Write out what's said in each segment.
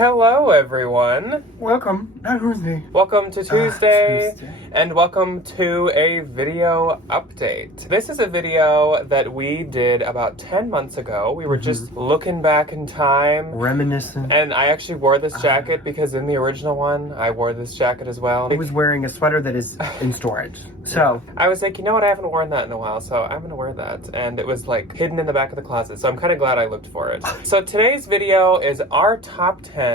Hello, everyone. Welcome. Welcome to Tuesday, and welcome to a video update. This is a video that we did about 10 months ago. We were just looking back in time. Reminiscent. And I actually wore this jacket because in the original one, I wore this jacket as well. I was wearing a sweater that is in storage. So I was like, you know what? I haven't worn that in a while, so I'm gonna wear that. And it was like hidden in the back of the closet, so I'm kind of glad I looked for it. So today's video is our top 10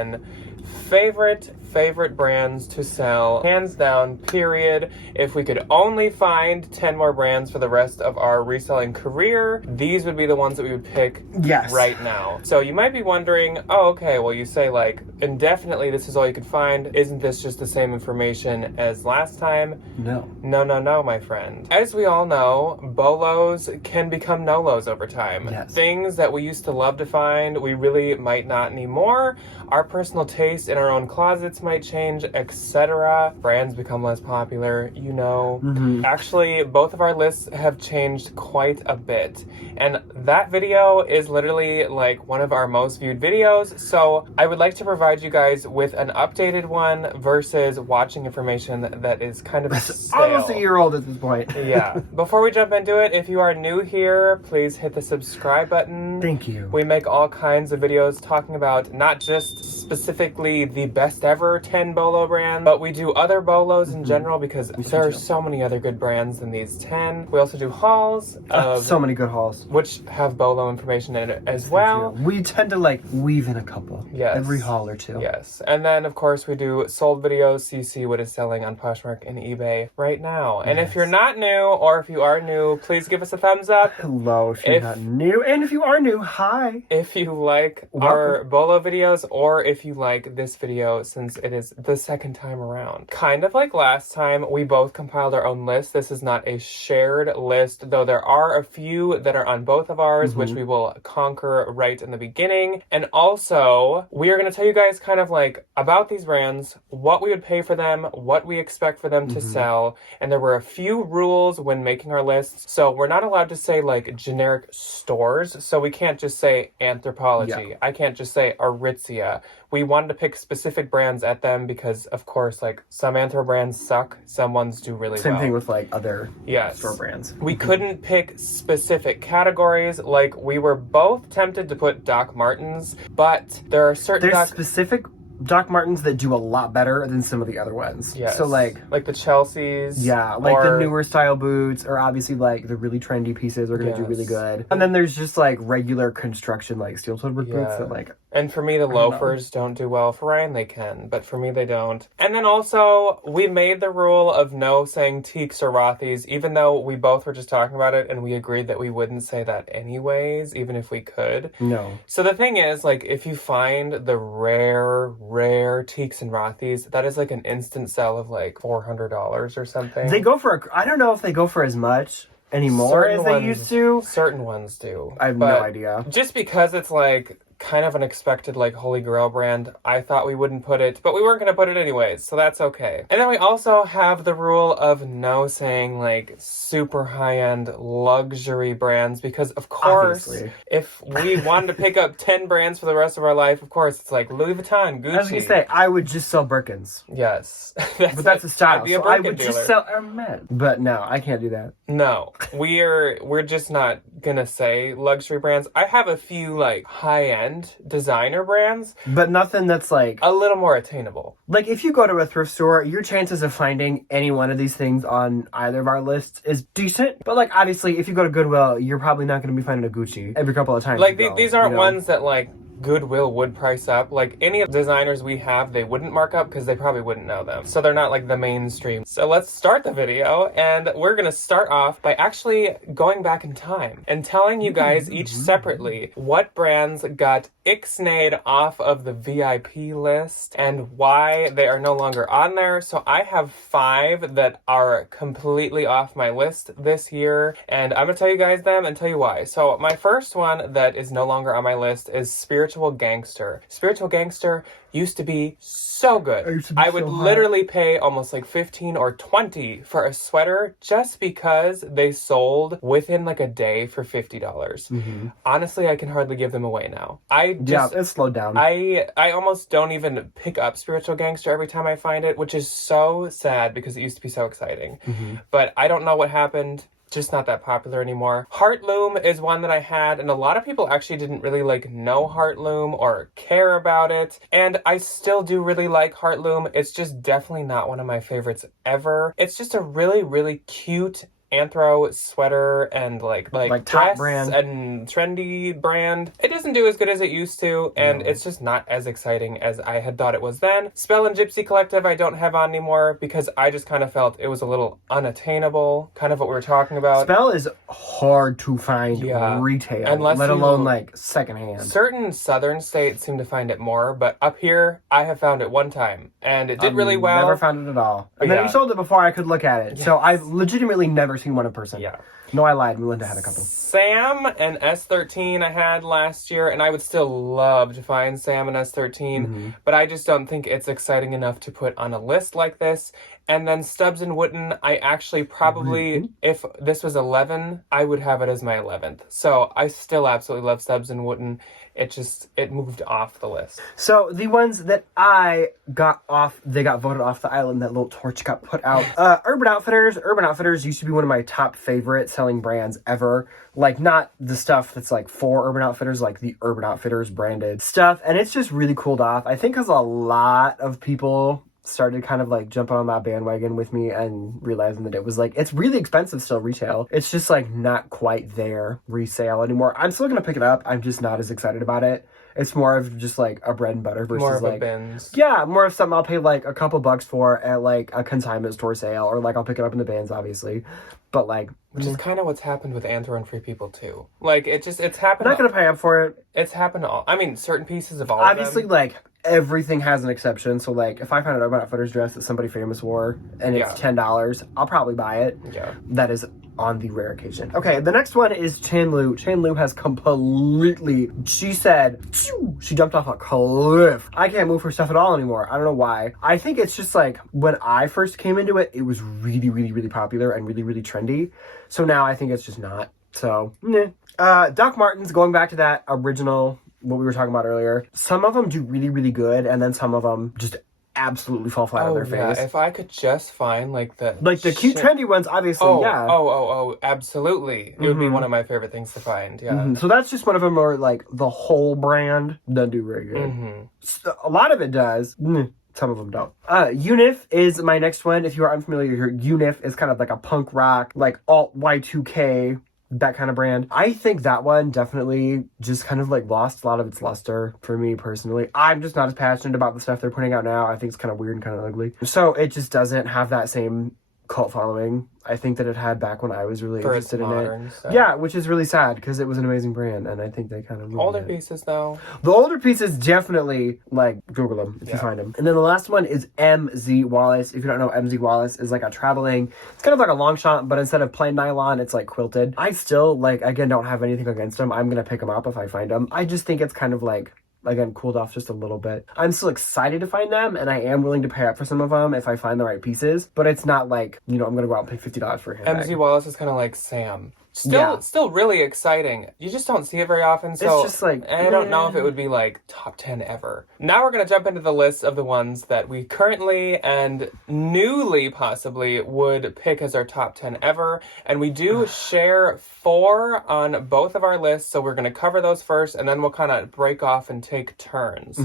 favorite brands to sell, hands down, period. If we could only find 10 more brands for the rest of our reselling career, these would be the ones that we would pick right now. So you might be wondering, oh, okay, well, you say like indefinitely this is all you could find. Isn't this just the same information as last time? No. No, my friend. As we all know, bolos can become no-los over time. Yes. Things that we used to love to find, we really might not anymore. Our personal taste in our own closets might change, etc. Brands become less popular, you know. Actually, both of our lists have changed quite a bit. And that video is literally like one of our most viewed videos. So I would like to provide you guys with an updated one versus watching information that is kind of stale. Almost a year old at this point. Yeah. Before we jump into it, if you are new here, please hit the subscribe button. Thank you. We make all kinds of videos talking about not just specifically the best ever 10 bolo brands, but we do other bolos in general because there are so many other good brands than these 10. We also do hauls of so many good hauls, which have bolo information in it as well. We tend to like weave in a couple. Yes. Every haul or two. Yes. And then of course we do sold videos, so you see what is selling on Poshmark and eBay right now. And if you're not new, or if you are new, please give us a thumbs up. Hello, if you're not new. And if you are new, hi. If you like our bolo videos, or if you like this video since it is the second time around. Kind of like last time, we both compiled our own list. This is not a shared list, though there are a few that are on both of ours, which we will conquer right in the beginning. And also, we are going to tell you guys kind of like about these brands, what we would pay for them, what we expect for them to sell. And there were a few rules when making our lists. So we're not allowed to say like generic stores. So we can't just say Anthropologie. Yeah. I can't just say Aritzia. We wanted to pick specific brands at them because, of course, like some Anthro brands suck, some ones do really well. Same thing with like other store brands. We couldn't pick specific categories. Like we were both tempted to put Doc Martens, but there are certain specific Doc Martens that do a lot better than some of the other ones. Yes. So like the Chelseas. Yeah, like the newer style boots, or obviously like the really trendy pieces are going to do really good. And then there's just like regular construction like steel-toed boots that like. And for me, the loafers don't do well. For Ryan, they can, but for me, they don't. And then also, we made the rule of no saying teaks or Rothy's, even though we both were just talking about it and we agreed that we wouldn't say that anyways, even if we could. No. So the thing is, like, if you find the rare teaks and Rothy's, that is like an instant sell of like $400 or something. They go for, I don't know if they go for as much anymore as they used to. Certain ones do. I have no idea. Just because it's like kind of an expected like holy grail brand, I thought we wouldn't put it, but we weren't going to put it anyways, so that's okay. And then we also have the rule of no saying like super high-end luxury brands, because of course, if we wanted to pick up 10 brands for the rest of our life, of course it's like Louis Vuitton, Gucci. I was going to say, I would just sell Birkins. Yes. But that's a style. I'd be a so I Birkin would dealer. just sell Hermes. But no, I can't do that. No, we're just not gonna say luxury brands. I have a few like high-end designer brands, but nothing that's like a little more attainable. Like if you go to a thrift store, your chances of finding any one of these things on either of our lists is decent. But like obviously, if you go to Goodwill, you're probably not going to be finding a Gucci every couple of times. Like these aren't ones that like Goodwill would price up. Like any of the designers we have, they wouldn't mark up because they probably wouldn't know them. So they're not like the mainstream. So let's start the video, and we're gonna start off by actually going back in time and telling you guys each separately what brands got ixnayed off of the VIP list and why they are no longer on there. So I have 5 that are completely off my list this year, and I'm gonna tell you guys them and tell you why. So my first one that is no longer on my list is Spirit Spiritual Gangster. Spiritual Gangster used to be so good. I would literally pay almost like 15 or 20 for a sweater just because they sold within like a day for $50. Honestly, I can hardly give them away now. It's slowed down. I almost don't even pick up Spiritual Gangster every time I find it, which is so sad because it used to be so exciting. But I don't know what happened. Just not that popular anymore. Heartloom is one that I had, and a lot of people actually didn't really like know Heartloom or care about it, and I still do really like Heartloom. It's just definitely not one of my favorites ever. It's just a really, really cute anthro sweater and like top dress brand and trendy brand. It doesn't do as good as it used to, and it's just not as exciting as I had thought it was then. Spell and Gypsy Collective I don't have on anymore because I just kind of felt it was a little unattainable, kind of what we were talking about. Spell is hard to find retail, unless let alone like secondhand. Certain southern states seem to find it more, but up here I have found it one time and it did really well. Never found it at all. And then you sold it before I could look at it. So I've legitimately never seen one in person. No, I lied. Melinda had a couple. Sam and S13 I had last year, and I would still love to find Sam and S13, but I just don't think it's exciting enough to put on a list like this. And then Stubbs and Wootton, I actually probably, if this was 11, I would have it as my 11th. So I still absolutely love Stubbs and Wootton. It moved off the list. So the ones that I got off, they got voted off the island. That little torch got put out. Urban Outfitters. Urban Outfitters used to be one of my top favorite selling brands ever. Like, not the stuff that's like for Urban Outfitters, like the Urban Outfitters branded stuff. And it's just really cooled off. I think because a lot of people started kind of like jumping on that bandwagon with me and realizing that it was like, it's really expensive still retail. It's just like not quite there resale anymore. I'm still gonna pick it up. I'm just not as excited about it. It's more of just like a bread and butter versus more of like a bins. Yeah, more of something I'll pay like a couple bucks for at like a consignment store sale, or like I'll pick it up in the bins, obviously. But like, which is kind of what's happened with Anthro and Free People too. Like it's happened. I'm not gonna pay up for it. It's happened to all. I mean, certain pieces of all. Obviously, of them. like everything has an exception. So like, if I find an Urban Outfitters dress that somebody famous wore and it's $10, I'll probably buy it. Yeah, that is on the rare occasion. Okay, the next one is Chanlu. Chanlu has completely, she said, she jumped off a cliff. I can't move her stuff at all anymore. I don't know why. I think it's just like, when I first came into it, it was really, really, really popular and really, really trendy. So now I think it's just not. So, Doc Martens, going back to that original, what we were talking about earlier, some of them do really, really good, and then some of them just absolutely fall flat on their face. If I could just find like the cute trendy ones, obviously, absolutely. It would be one of my favorite things to find. So that's just one of them where like the whole brand doesn't do very good. So, a lot of it does. Some of them don't. Unif is my next one. If you are unfamiliar, Unif is kind of like a punk rock, like alt Y2K, that kind of brand. I think that one definitely just kind of like lost a lot of its luster for me personally. I'm just not as passionate about the stuff they're putting out now. I think it's kind of weird and kind of ugly. So it just doesn't have that same cult following I think that it had back when I was really interested in it. So. Yeah, which is really sad because it was an amazing brand, and I think they kind of older pieces though. The older pieces definitely, like, Google them if you find them. And then the last one is MZ Wallace. If you don't know, MZ Wallace is like a traveling. It's kind of like a long shot, but instead of plain nylon, it's like quilted. I still, like, again, don't have anything against them. I'm gonna pick them up if I find them. I just think it's kind of like, again, cooled off just a little bit. I'm still excited to find them, and I am willing to pay up for some of them if I find the right pieces, but it's not like, you know, I'm gonna go out and pay $50 for a handbag. MZ Wallace is kind of like Sam. Still really exciting. You just don't see it very often, so it's just like, I don't know if it would be like top 10 ever. Now we're gonna jump into the list of the ones that we currently and newly possibly would pick as our top 10 ever, and we do share 4 on both of our lists, so we're gonna cover those first, and then we'll kind of break off and take turns.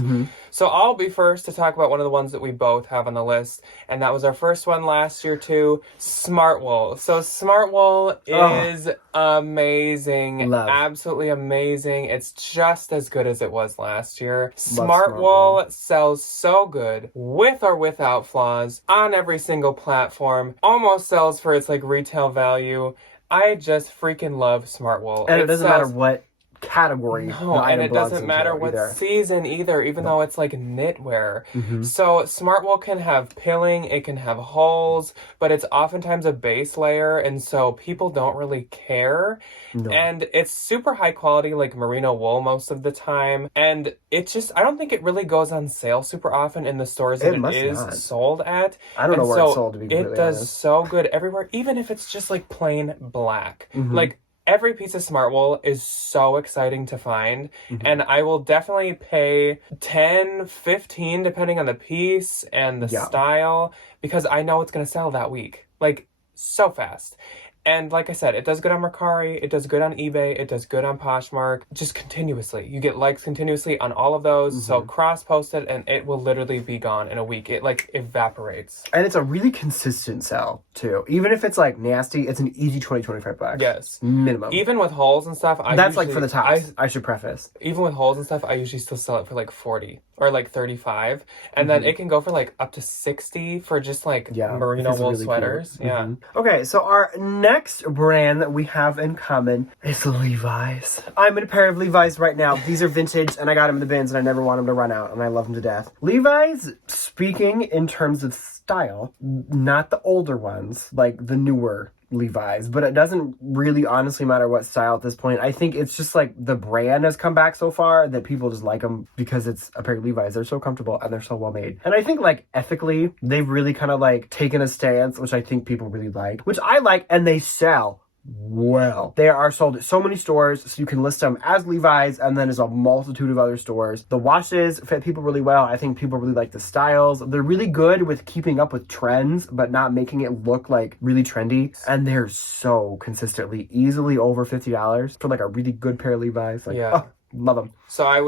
So I'll be first to talk about one of the ones that we both have on the list, and that was our first one last year too, Smartwool. So Smartwool is amazing. Love. Absolutely amazing. It's just as good as it was last year. Love Smartwool sells so good with or without flaws on every single platform. Almost sells for its like retail value. I just freaking love Smartwool. And it doesn't matter what category. No, and it doesn't matter what season either, even though it's like knitwear. So Smartwool can have pilling, it can have hulls, but it's oftentimes a base layer, and so people don't really care. No. And it's super high quality, like merino wool most of the time. And it just, I don't think it really goes on sale super often in the stores that it is sold at. I don't know where it's sold, to be completely honest. It does so good everywhere, even if it's just like plain black. Like, every piece of Smartwool is so exciting to find, and I will definitely pay $10, $15 depending on the piece and the style, because I know it's going to sell that week, like, so fast. And like I said, it does good on Mercari, it does good on eBay, it does good on Poshmark, just continuously. You get likes continuously on all of those, so cross-post it, and it will literally be gone in a week. It, like, evaporates. And it's a really consistent sell, too. Even if it's, like, nasty, it's an easy $20-$25. Yes. Minimum. Even with holes and stuff, That's, like, for the tops, I should preface. Even with holes and stuff, I usually still sell it for, like, 40 or, like, 35. And then it can go for, like, up to 60 for just, like, merino wool really sweaters. Cool. Yeah. Okay, so our next brand that we have in common is Levi's. I'm in a pair of Levi's right now. These are vintage, and I got them in the bins, and I never want them to run out, and I love them to death. Levi's, speaking in terms of style, not the older ones, like the newer Levi's, but it doesn't really honestly matter what style at this point. I think it's just like the brand has come back so far that people just like them because it's a pair of Levi's. They're so comfortable and they're so well made. And I think like ethically, they've really kind of like taken a stance, which I think people really like, which I like, and they sell well. They are sold at so many stores, so you can list them as Levi's, and then there's a multitude of other stores. The washes fit people really well. I think people really like the styles. They're really good with keeping up with trends, but not making it look like really trendy. And they're so consistently easily over $50 for like a really good pair of Levi's. Like, love them. So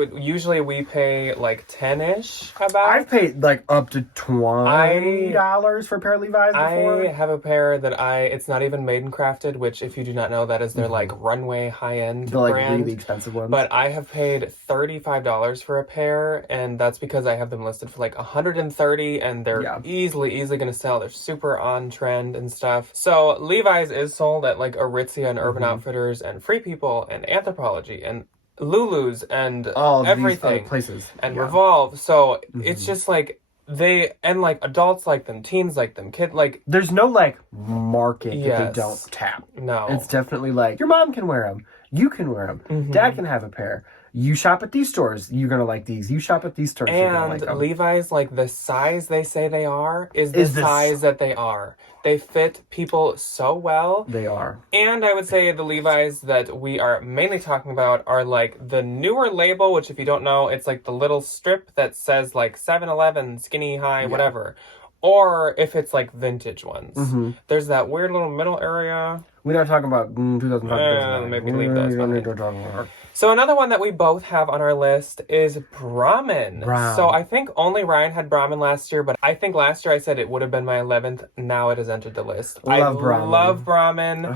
we pay like 10-ish about. I've paid like up to $20 for a pair of Levi's before. I have a pair that it's not even made and crafted, which if you do not know, that is their like runway high-end brand. Like really expensive ones. But I have paid $35 for a pair, and that's because I have them listed for like $130, and they're easily going to sell. They're super on trend and stuff. So Levi's is sold at like Aritzia and Urban Outfitters and Free People and Anthropologie and Lulu's and all everything these places and Revolve. So it's just like like adults like them, teens like them, there's no like market that they don't tap. No, it's definitely like your mom can wear them, you can wear them, dad can have a pair. You shop at these stores, you're going to like these. You shop at these stores, you're going to like them. Levi's, like the size they say they are, is the size that they are. They fit people so well. They are. And I would say the Levi's that we are mainly talking about are like the newer label, which if you don't know, it's like the little strip that says like 7-Eleven, skinny high, whatever. Or if it's like vintage ones. There's that weird little middle area. We're not talking about 2005. Maybe leave those. So another one that we both have on our list is Brahmin. So I think only Ryan had Brahmin last year, but I think last year I said it would have been my 11th. Now it has entered the list. I love Brahmin.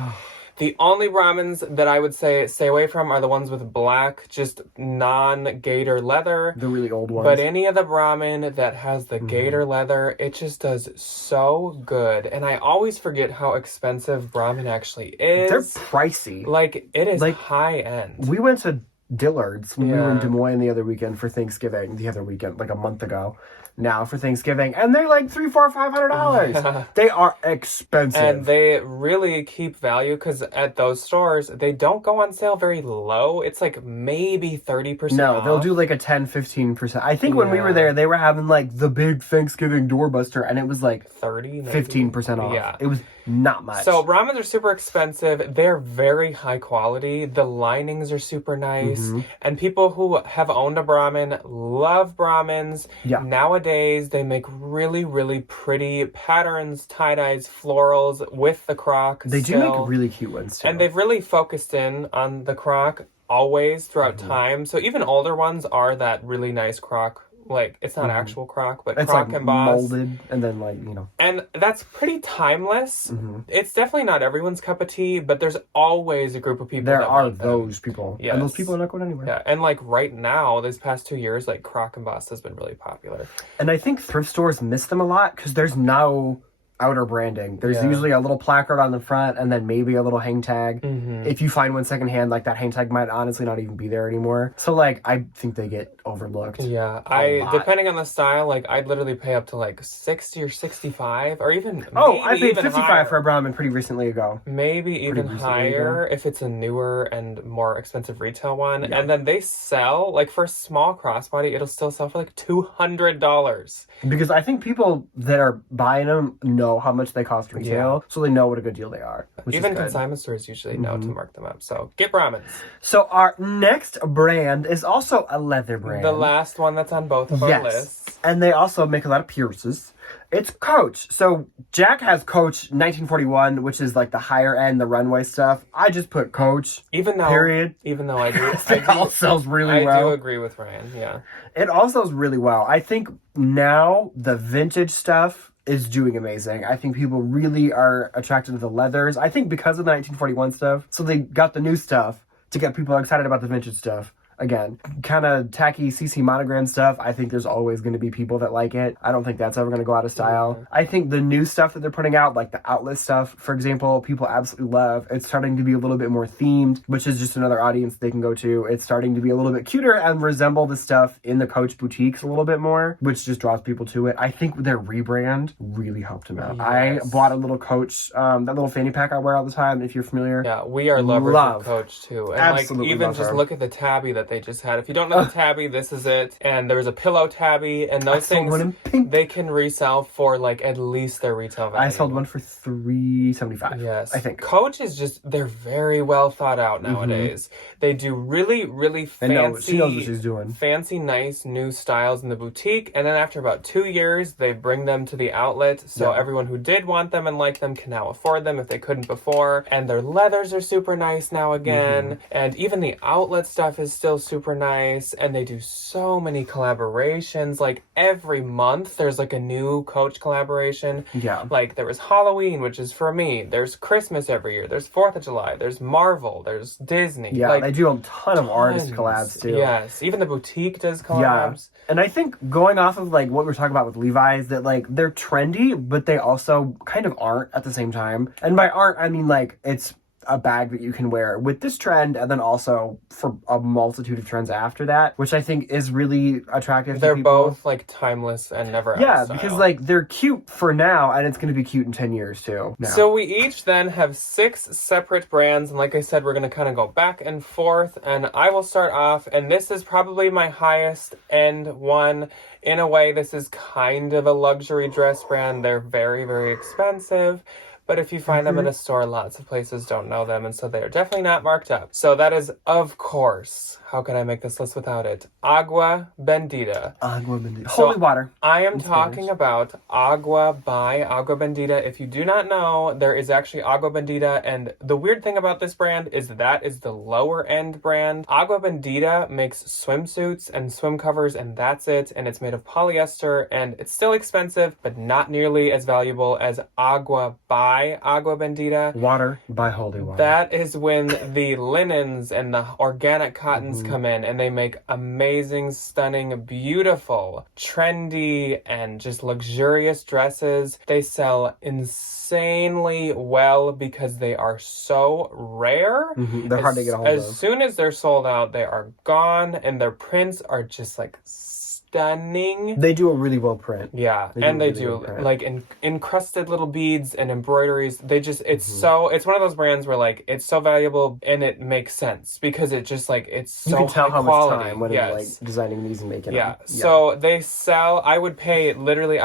The only Brahmins that I would say stay away from are the ones with black, just non-gator leather. The really old ones. But any of the Brahmin that has the gator leather, it just does so good. And I always forget how expensive Brahmin actually is. They're pricey. Like, it is high end. We went to Dillard's when we were in Des Moines the other weekend for Thanksgiving. The other weekend, like a month ago. Now for Thanksgiving, and they're like $300, $400, $500. They are expensive, and they really keep value because at those stores they don't go on sale very low. It's like maybe 30%. No, they'll do like a 10-15%. I think when we were there, they were having like the big Thanksgiving doorbuster, and it was like 15% off. Yeah, it was not much. So Brahmins are super expensive. They're very high quality. The linings are super nice, and people who have owned a Brahmin love Brahmins. Yeah. Nowadays, they make really, really pretty patterns, tie-dyes, florals with the croc. They do make really cute ones, too. And they've really focused in on the croc always throughout time. So even older ones are that really nice croc. Like, it's not actual croc, but it's croc like embossed. molded, and then like, you know. And that's pretty timeless. It's definitely not everyone's cup of tea, but there's always a group of people there that are want those them. people. Yes. And those people are not going anywhere. Yeah, and like right now, these past 2 years, like croc embossed has been really popular. And I think thrift stores miss them a lot because there's no outer branding. There's Yeah. usually a little placard on the front and then maybe a little hang tag. Mm-hmm. If you find one secondhand, like that hang tag might honestly not even be there anymore. So like I think they get overlooked. Yeah, a lot. depending on the style, like I'd literally pay up to like 60 or 65 or even Oh, I maybe paid even 55 higher. for a Brahmin pretty recently ago. Maybe even recently higher if it's a newer and more expensive retail one. Yeah. And then they sell, like for a small crossbody, it'll still sell for like $200. Because I think people that are buying them know how much they cost retail, so they know what a good deal they are. Which Even is good. consignment stores usually know to mark them up. So get Brahmins. So our next brand is also a leather brand. The last one that's on both of our lists. And they also make a lot of pierces. It's Coach. So Jack has Coach 1941, which is like the higher end, the runway stuff. I just put Coach. Even though I do, It all sells really well. I do agree with Ryan. Yeah. It all sells really well. I think now the vintage stuff is doing amazing. I think people really are attracted to the leathers. I think because of the 1941 stuff. So they got the new stuff to get people excited about the vintage stuff. Again, kind of tacky CC monogram stuff. I think there's always going to be people that like it. I don't think that's ever going to go out of style. I think the new stuff that they're putting out, like the outlet stuff, for example, people absolutely love. It's starting to be a little bit more themed, which is just another audience they can go to. It's starting to be a little bit cuter and resemble the stuff in the Coach boutiques a little bit more, which just draws people to it. I think their rebrand really helped them out. Yes. I bought a little Coach, that little fanny pack I wear all the time, if you're familiar. Yeah, we are lovers of Coach too. And Absolutely like even love just her. look at the tabby that they just had. If you don't know the tabby, this is it. And there's a pillow tabby, and those sold one in things pink. they can resell for like at least their retail value. I sold one for $375. Yes. I think. Coach is just, they're very well thought out nowadays. They do really, really And fancy, she knows what she's doing. fancy, nice new styles in the boutique. And then after about 2 years, they bring them to the outlet. So Yeah. everyone who did want them and like them can now afford them if they couldn't before. And their leathers are super nice now again. And even the outlet stuff is still super nice. And they do so many collaborations. Like every month, there's like a new Coach collaboration. Yeah. Like there was Halloween, which is for me. There's Christmas every year. There's 4th of July. There's Marvel. There's Disney. Yeah, like, they do a ton of artist tons. collabs too. Yes, even the boutique does collabs. Yeah. And I think going off of like what we were talking about with Levi's, that like they're trendy, but they also kind of aren't at the same time. And by aren't, I mean like it's a bag that you can wear with this trend and then also for a multitude of trends after that, which I think is really attractive They're to people. both like timeless and never out Yeah, of style. because like they're cute for now and it's going to be cute in 10 years too. Now. So we each then have 6 separate brands, and like I said, we're going to kind of go back and forth, and I will start off, and this is probably my highest end one. In a way, this is kind of a luxury dress brand. They're very, very expensive. But if you find them in a store, lots of places don't know them, and so they are definitely not marked up. So that is, of course, how can I make this list without it? Agua Bendita. Agua Bendita. So Holy water. I am in talking Spanish. about Agua by Agua Bendita. If you do not know, there is actually Agua Bendita, and the weird thing about this brand is that is the lower end brand. Agua Bendita makes swimsuits and swim covers, and that's it, and it's made of polyester, and it's still expensive, but not nearly as valuable as Agua by Agua Bendita. Water by Holy Water. That is when the linens and the organic cottons come in, and they make amazing, stunning, beautiful, trendy, and just luxurious dresses. They sell insanely well because they are so rare. They're hard to get a hold of. As soon as they're sold out, they are gone, and their prints are just like stunning. They do a really well print. Yeah, They and do they really do good print. like encrusted little beads and embroideries. They just, it's so, it's one of those brands where like it's so valuable and it makes sense because it just like it's so You can tell high how quality. much time went into like designing these and making Yeah. them. So they sell. I would pay literally.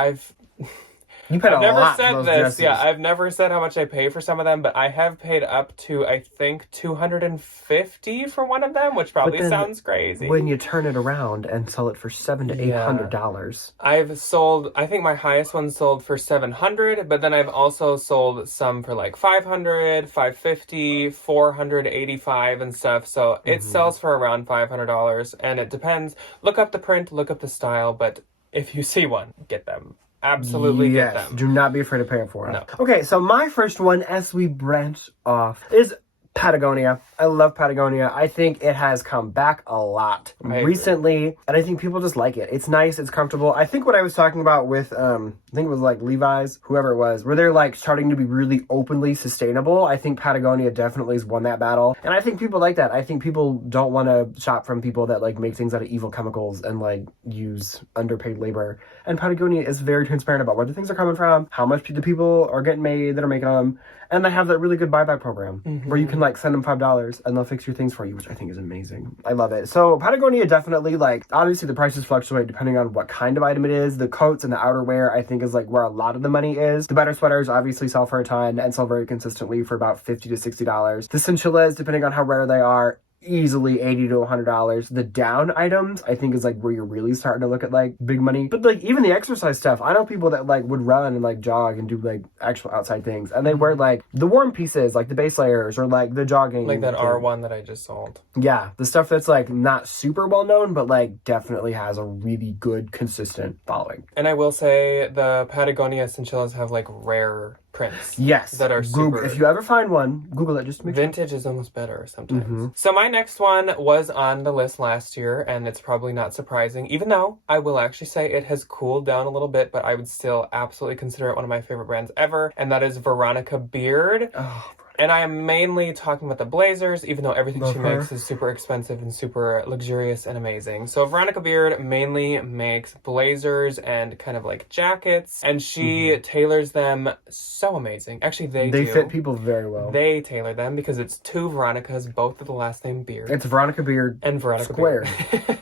You paid I've a never lot said for those this. dresses. Yeah, I've never said how much I pay for some of them, but I have paid up to I think $250 for one of them, which probably then sounds crazy. When you turn it around and sell it for $700 to $800. I've sold, I think my highest one sold for $700, but then I've also sold some for like $500, $550, $485 and stuff. So it sells for around $500, and it depends. Look up the print, look up the style, but if you see one, get them. Absolutely get Yes, them. do not be afraid to pay it for it. No. Okay, so my first one, as we branch off, is Patagonia. I love Patagonia. I think it has come back a lot recently, and I think people just like it. It's nice, it's comfortable. I think what I was talking about with, I think it was like Levi's, whoever it was, where they're like starting to be really openly sustainable. I think Patagonia definitely has won that battle, and I think people like that. I think people don't want to shop from people that like make things out of evil chemicals and like use underpaid labor. And Patagonia is very transparent about where the things are coming from, how much the people are getting made that are making them. And they have that really good buyback program where you can like send them $5 and they'll fix your things for you, which I think is amazing. I love it. So Patagonia definitely, like, obviously the prices fluctuate depending on what kind of item it is. The coats and the outerwear, I think, is like where a lot of the money is. The better sweaters obviously sell for a ton and sell very consistently for about $50 to $60. The cinchillas, depending on how rare they are, easily $80 to $100. The down items, I think, is like where you're really starting to look at like big money. But like even the exercise stuff, I know people that like would run and like jog and do like actual outside things, and they wear like the warm pieces, like the base layers or like the jogging, like that R1 that I just sold. Yeah, the stuff that's like not super well known, but like definitely has a really good consistent following. And I will say the Patagonia cinchillas have like rare prints. Yes. That are super. If you ever find one, Google it just to make sure. Vintage is almost better sometimes. So my next one was on the list last year, and it's probably not surprising, even though I will actually say it has cooled down a little bit, but I would still absolutely consider it one of my favorite brands ever, and that is Veronica Beard. Oh, and I am mainly talking about the blazers, even though everything she makes is super expensive and super luxurious and amazing. So Veronica Beard mainly makes blazers and kind of like jackets, and she tailors them so amazing. Actually, they fit people very well. They tailor them because it's two Veronicas, both with the last name Beard. It's Veronica Beard and Veronica Square. Beard.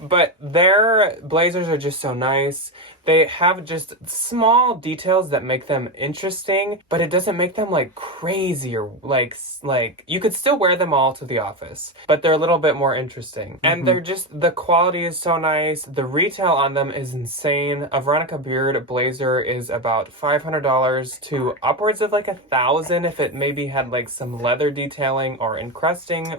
But their blazers are just so nice. They have just small details that make them interesting, but it doesn't make them like crazy or like you could still wear them all to the office, but they're a little bit more interesting. And they're just, the quality is so nice. The retail on them is insane. A Veronica Beard blazer is about $500 to upwards of like $1,000 if it maybe had like some leather detailing or encrusting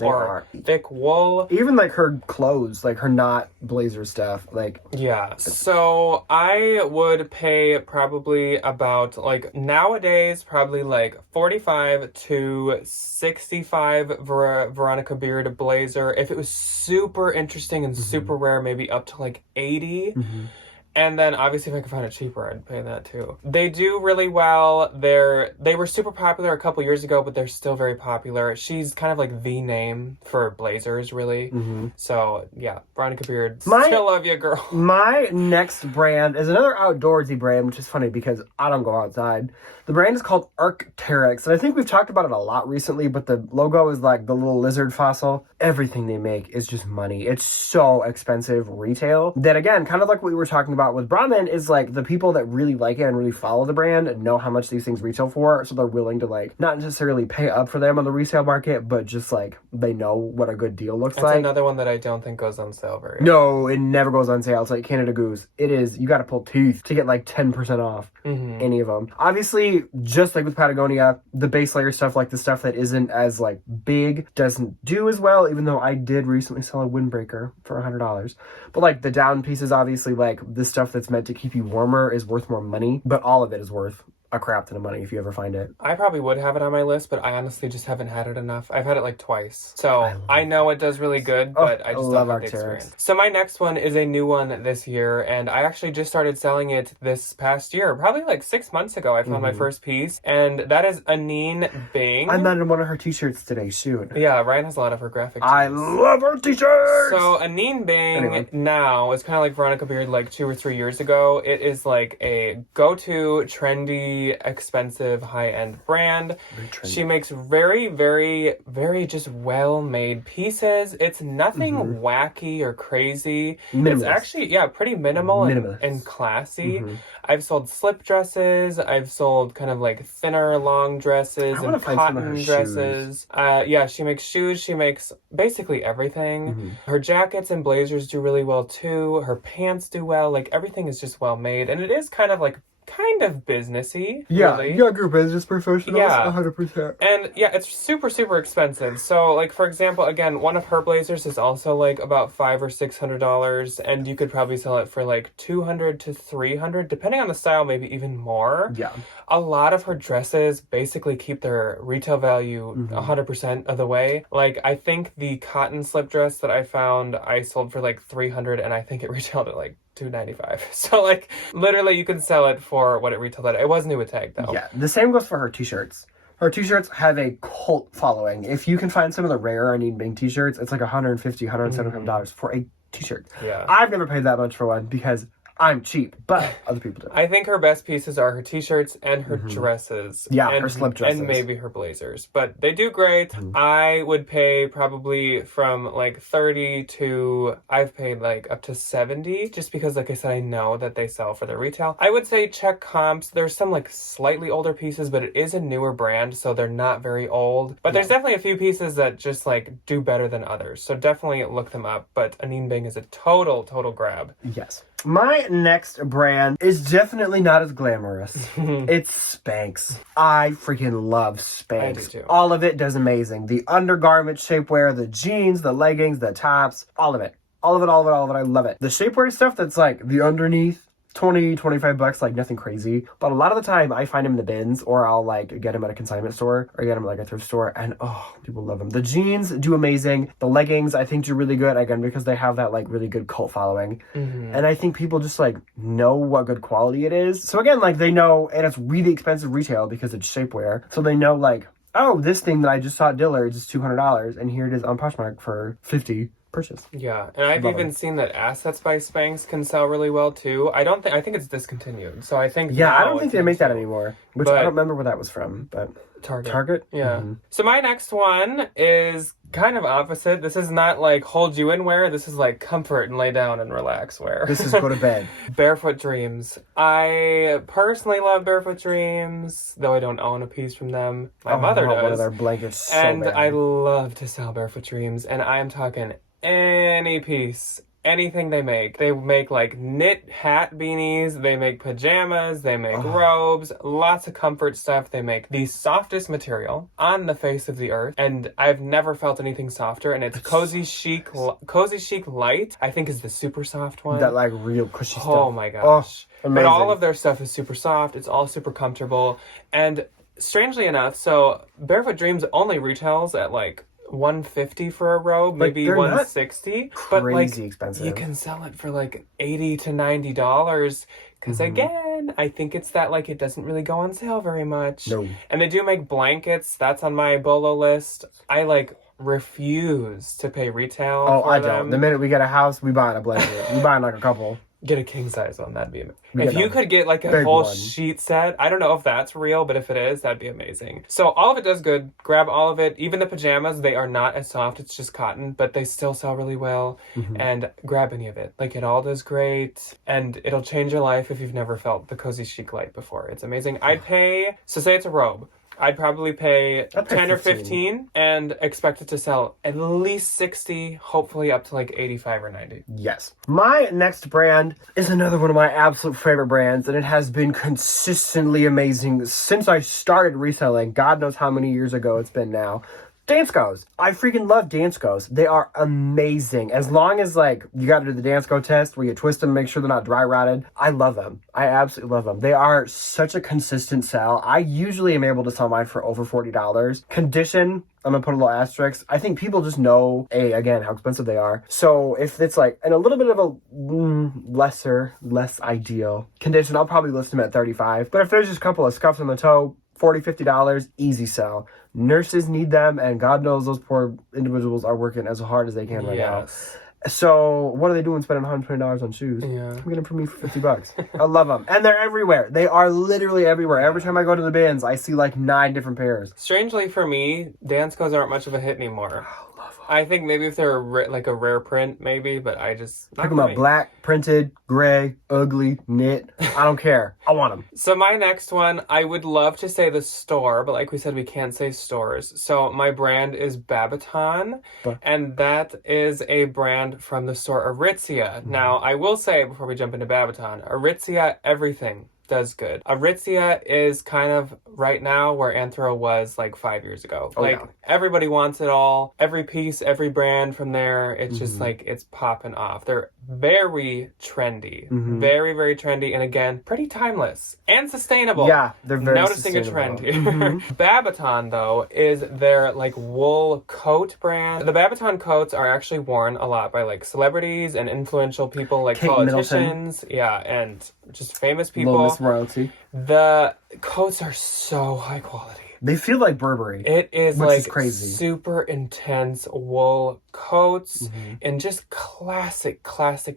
thick wool. Even like her clothes, like her not blazer stuff, like yeah. So I would pay probably about like nowadays probably like $45 to $65 Veronica Beard blazer. If it was super interesting and super rare, maybe up to like $80. And then obviously if I could find it cheaper, I'd pay that too. They do really well. They were super popular a couple years ago, but they're still very popular. She's kind of like the name for blazers, really. So yeah, Veronica Beard, still love you, girl. My next brand is another outdoorsy brand, which is funny because I don't go outside. The brand is called Arc'teryx, and I think we've talked about it a lot recently, but the logo is like the little lizard fossil. Everything they make is just money. It's so expensive retail that, again, kind of like what we were talking about with Brahmin, is like the people that really like it and really follow the brand and know how much these things retail for, so they're willing to like not necessarily pay up for them on the resale market, but just like they know what a good deal looks like. That's another one that I don't think goes on sale very often. No, it never goes on sale. It's like Canada Goose. It is, you got to pull teeth to get like 10% off any of them. Obviously, just like with Patagonia, the base layer stuff, like the stuff that isn't as like big, doesn't do as well, even though I did recently sell a windbreaker for $100. But like the down pieces, obviously, like the stuff that's meant to keep you warmer is worth more money, but all of it is worth a crap ton of money if you ever find it. I probably would have it on my list, but I honestly just haven't had it enough. I've had it like twice. So I know it does really good, but I just don't have the experience. So my next one is a new one this year, and I actually just started selling it this past year. Probably like 6 months ago, I found my first piece, and that is Anine Bing. I'm not in one of her t-shirts today, shoot. Yeah, Ryan has a lot of her graphic tees. I love her t-shirts! So Anine Bing now is kind of like Veronica Beard like 2 or 3 years ago. It is like a go-to, trendy, expensive, high-end brand. She makes very, very, very just well-made pieces. It's nothing wacky or crazy. Minimalist. It's actually, pretty minimal and classy. I've sold slip dresses. I've sold kind of like thinner, long dresses and cotton dresses. She makes shoes. She makes basically everything. Her jackets and blazers do really well too. Her pants do well. Like everything is just well made, and it is kind of like kind of businessy. Yeah, really. younger business professionals, Yeah. 100%. And yeah, it's super, super expensive. So, like, for example, again, one of her blazers is also like about $500 or $600, and you could probably sell it for like $200 to $300, depending on the style, maybe even more. Yeah. A lot of her dresses basically keep their retail value 100% of the way. Like, I think the cotton slip dress that I found, I sold for like $300, and I think it retailed at like $295. So, like, literally, you can sell it for what it retailed at. It was new with tag, though. Yeah, the same goes for her t-shirts. Her t-shirts have a cult following. If you can find some of the rare I Need Bing t-shirts, it's like $150, $175 for a t-shirt. Yeah. I've never paid that much for one because I'm cheap, but other people do. I think her best pieces are her t-shirts and her dresses. Yeah, and, her slip dresses. And maybe her blazers. But they do great. I would pay probably from like 30 to, I've paid like up to 70, just because, like I said, I know that they sell for their retail. I would say check comps. There's some like slightly older pieces, but it is a newer brand, so they're not very old. But there's definitely a few pieces that just like do better than others. So definitely look them up. But Anine Bing is a total grab. Yes. My next brand is definitely not as glamorous. It's Spanx. I freaking love Spanx. I do too. All of it does amazing. The undergarment shapewear, the jeans, the leggings, the tops, all of it. All of it. I love it. The shapewear stuff that's like the underneath, $20-$25, like nothing crazy. But a lot of the time I find them in the bins, or I'll like get them at a consignment store or get them at like a thrift store, and people love them. The jeans do amazing. The leggings I think do really good, again, because they have that like really good cult following. And I think people just like know what good quality it is. So again, like they know, and it's really expensive retail because it's shapewear. So they know like, oh, this thing that I just saw at Dillard's is $200, and here it is on Poshmark for $50. Purchase. Yeah, and I've even seen that Assets by Spanx can sell really well too. I think it's discontinued. So I think I don't think they make that anymore. Which I don't remember where that was from, but Target. Yeah. So my next one is kind of opposite. This is not like hold you in wear. This is like comfort and lay down and relax wear. This is go to bed. Barefoot Dreams. I personally love Barefoot Dreams, though I don't own a piece from them. My mother does. One of their blankets so and bad. I love to sell Barefoot Dreams, and I'm talking any piece, anything they make. They make like knit hat beanies, they make pajamas, they make robes, lots of comfort stuff. They make the softest material on the face of the earth, and I've never felt anything softer. And it's Cozy Chic Light, I think, is the super soft one. That like real cushy stuff. Oh my gosh. Amazing. But all of their stuff is super soft. It's all super comfortable. And strangely enough, so Barefoot Dreams only retails at like $150 for a robe, maybe $160, but like expensive. You can sell it for like $80 to $90 because again, I think it's that like it doesn't really go on sale very much. No. And they do make blankets. That's on my bolo list. I like refuse to pay retail. I don't. The minute we get a house, we buy a blanket. We buy like a couple. Get a king size one. That'd be amazing. If you could get like a whole sheet set, I don't know if that's real, but if it is, that'd be amazing. So all of it does good. Grab all of it. Even the pajamas, they are not as soft. It's just cotton, but they still sell really well. And grab any of it. Like, it all does great. And it'll change your life if you've never felt the Cozy Chic Light before. It's amazing. I'd pay, so say it's a robe. I'd probably pay 10 or 15 and expect it to sell at least 60, hopefully up to like 85 or 90. Yes. My next brand is another one of my absolute favorite brands, and it has been consistently amazing since I started reselling. God knows how many years ago it's been now. Danskos. I freaking love Danskos. They are amazing. As long as, like, you gotta do the Dansko test where you twist them, make sure they're not dry rotted. I love them. I absolutely love them. They are such a consistent sell. I usually am able to sell mine for over $40. Condition, I'm gonna put a little asterisk. I think people just know, again, how expensive they are. So if it's like in a little bit of a less ideal condition, I'll probably list them at $35. But if there's just a couple of scuffs on the toe, $40, $50, easy sell. Nurses need them, and God knows those poor individuals are working as hard as they can right now. So what are they doing spending $120 on shoes? Yeah. Come get them for me for $50. I love them. And they're everywhere. They are literally everywhere. Every time I go to the bins, I see like 9 different pairs. Strangely for me, Danskos aren't much of a hit anymore. I think maybe if they're like a rare print, maybe, but I just... Pick them up black, printed, gray, ugly, knit. I don't care. I want them. So my next one, I would love to say the store, but like we said, we can't say stores. So my brand is Babaton, and that is a brand from the store Aritzia. Now, I will say, before we jump into Babaton, Aritzia, everything does good. Aritzia is kind of right now where Anthro was like 5 years ago. Everybody wants it all. Every piece, every brand from there, it's just like, it's popping off. They're very trendy. Very, very trendy. And again, pretty timeless and sustainable. Yeah, they're very Noticing a trend here. Babaton, though, is their like wool coat brand. The Babaton coats are actually worn a lot by like celebrities and influential people like Kate politicians. Middleton. Yeah, and just famous people. Little Miss Royalty. The coats are so high quality. They feel like Burberry. It is which like is crazy. Super intense wool coats and just classic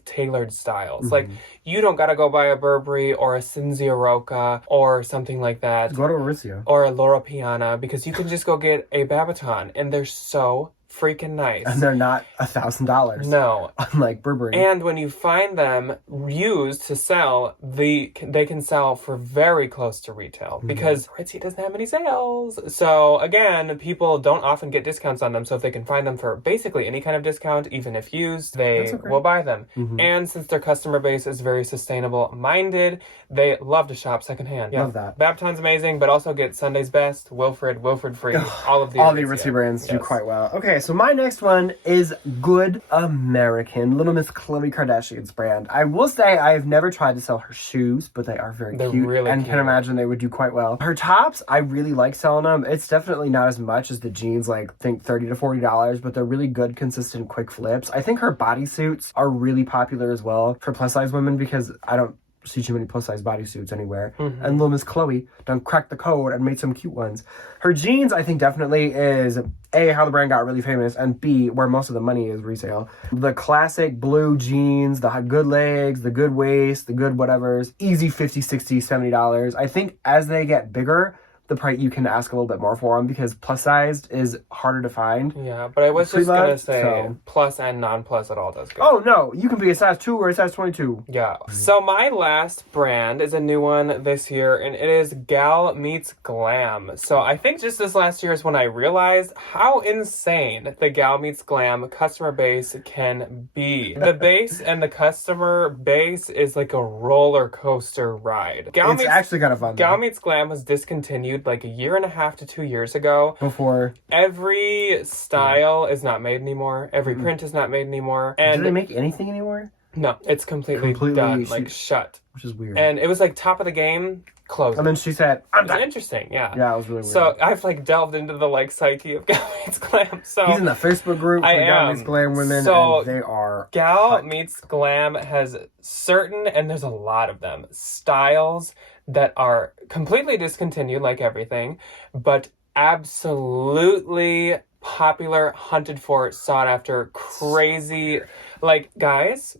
tailored styles. Like, you don't gotta go buy a Burberry or a Cinzia Roca or something like that. Go to Aritzia. Or a Loro Piana, because you can just go get a Babaton and they're so freaking nice. And they're not $1,000. No. Unlike Burberry. And when you find them used to sell, they can sell for very close to retail because Aritzia doesn't have many sales. So again, people don't often get discounts on them. So if they can find them for basically any kind of discount, even if used, they will buy them. And since their customer base is very sustainable minded, they love to shop secondhand. Love that. Babaton's amazing, but also get Sunday's Best, Wilfred Free, all of the Aritzia brands do quite well. Okay, so my next one is Good American, Little Miss Khloe Kardashian's brand. I will say I have never tried to sell her shoes, but they are very cute. Really and cute. can imagine they would do quite well. Her tops, I really like selling them. It's definitely not as much as the jeans, like I think $30 to $40, but they're really good, consistent, quick flips. I think her bodysuits are really popular as well for plus size women because I don't see too many plus size bodysuits anywhere. And Little Miss Khloe done cracked the code and made some cute ones. Her jeans, I think, definitely is A, how the brand got really famous, and B, where most of the money is resale. The classic blue jeans, the good legs, the good waist, the good whatevers, easy $50, $60, $70. I think as they get bigger, the price you can ask a little bit more for them because plus sized is harder to find. Yeah, but I was just gonna say plus and non-plus at all does good. Oh no, you can be a size 2 or a size 22. Yeah. So my last brand is a new one this year, and it is Gal Meets Glam. So I think just this last year is when I realized how insane the Gal Meets Glam customer base can be. The base and the customer base is like a roller coaster ride. It's actually kind of fun. Gal Meets Glam was discontinued like 1.5 to 2 years ago. Before every style is not made anymore. Every print is not made anymore. And do they make anything anymore? No, it's completely done, like shut. Which is weird. And it was like top of the game, closed. And then she said, "I'm done." Interesting, yeah. Yeah, it was really weird. So I've like delved into the like psyche of Gal Meets Glam. So he's in the Facebook group for Gal Meets Glam women, and they are Gal Meets Glam has certain, and there's a lot of them, styles that are completely discontinued, like everything, but absolutely popular, hunted for, sought after, crazy. Like, guys,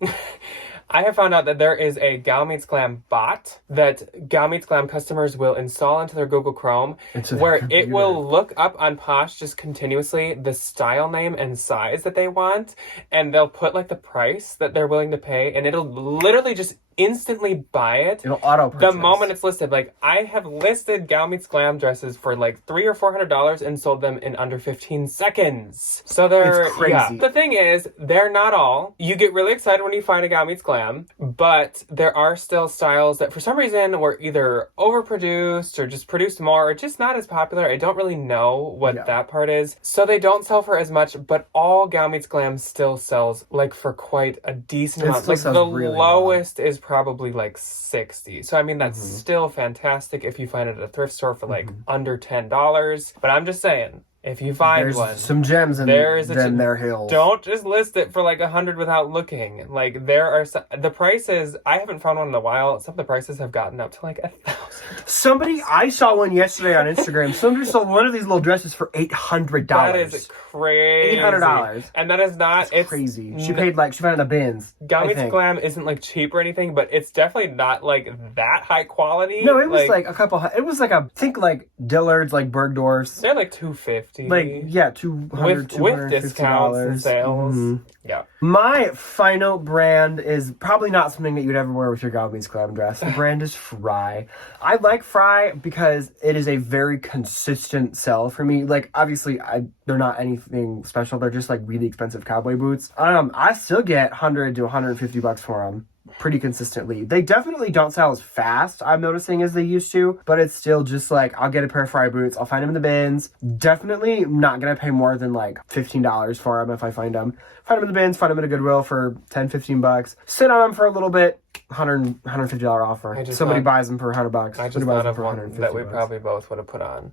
I have found out that there is a Gal Meets Glam bot that Gal Meets Glam customers will install into their Google Chrome, where it will look up on Posh just continuously the style name and size that they want, and they'll put like the price that they're willing to pay, and it'll literally just instantly buy it. It'll auto purchase the moment it's listed. Like, I have listed Gal Meets Glam dresses for like $300 or $400 and sold them in under 15 seconds. So they're crazy. Yeah. The thing is, they're not all. You get really excited when you find a Gal Meets Glam, but there are still styles that for some reason were either overproduced or just produced more or just not as popular. I don't really know what that part is. So they don't sell for as much, but all Gal Meets Glam still sells like for quite a decent amount. Like the really lowest is probably like 60. So I mean that's still fantastic if you find it at a thrift store for like under $10. But I'm just saying, if you find there's some gems in their hills. Don't just list it for like 100 without looking. Like there are the prices. I haven't found one in a while. Some of the prices have gotten up to like $1,000. I saw one yesterday on Instagram. Somebody sold one of these little dresses for $800. That is crazy. $800. And that is not. It's crazy. She paid like she found in the bins. Gal Meets Glam isn't like cheap or anything, but it's definitely not like that high quality. No, it was like a couple. It was like I think like Dillard's, like Bergdorf's. They're like $250. Like, yeah, $200, with discounts and sales. Yeah. My final brand is probably not something that you'd ever wear with your Gal Meets Glam dress. The brand is Fry. I like Fry because it is a very consistent sell for me. Like, obviously, they're not anything special. They're just like really expensive cowboy boots. I still get $100 to $150 for them. pretty consistently. They definitely don't sell as fast, I'm noticing, as they used to, but it's still just like, I'll get a pair of Fry boots, I'll find them in the bins. Definitely not gonna pay more than like $15 for them if I find them. Find them in the bins, find them at a Goodwill for $10-15. Sit on them for a little bit. $150 offer. Somebody buys them for $100. I just thought of one that we probably both would have put on.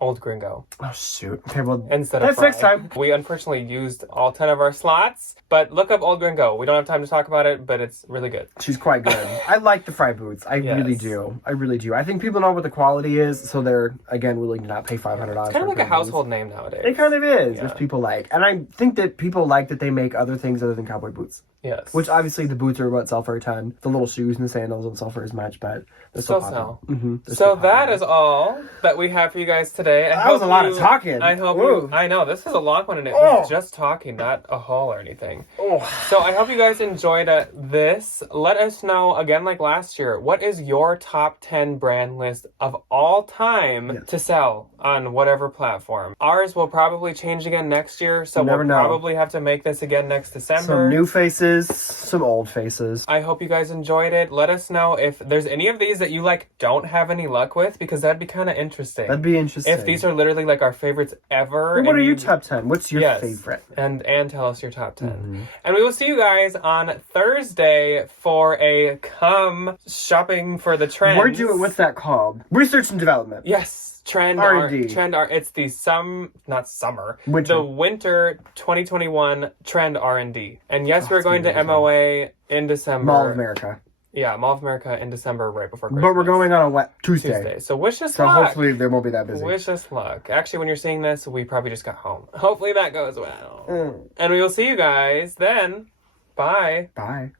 Old Gringo. Oh shoot. Okay, well, instead of that's next time. We unfortunately used all 10 of our slots, but look up Old Gringo. We don't have time to talk about it, but it's really good. She's quite good. I like the Fry boots. I really do. I really do. I think people know what the quality is, so they're, again, willing to not pay $500. It's kind of like a household name nowadays. It kind of is, which people like. And I think that people like that they make other things other than cowboy boots. Yes. Which obviously the boots are what sell for a ton. The little shoes and the sandals don't sell for as much, but they're still sell. So that is all that we have for you guys today. That was a lot of talking. I hope you, I know, this is a long one and it was just talking, not a haul or anything. So I hope you guys enjoyed this. Let us know, again like last year, what is your top 10 brand list of all time to sell on whatever platform? Ours will probably change again next year, so we'll probably have to make this again next December. Some new faces, some old faces. I hope you guys enjoyed it. Let us know if there's any of these that you like don't have any luck with, because that'd be kind of interesting. That'd be interesting. If these are literally like our favorites ever. Well, what are your top 10? What's your favorite? And tell us your top 10. And we will see you guys on Thursday for a come shopping for the trends. We're doing, what's that called? Research and development. Yes. Trend R&D. It's the the winter 2021 trend R&D. And yes, we're going to MOA in December. Mall of America. Yeah, Mall of America in December, right before Christmas. But we're going on a Tuesday. So wish us luck. So hopefully they won't be that busy. Wish us luck. Actually, when you're seeing this, we probably just got home. Hopefully that goes well. And we will see you guys then. Bye. Bye.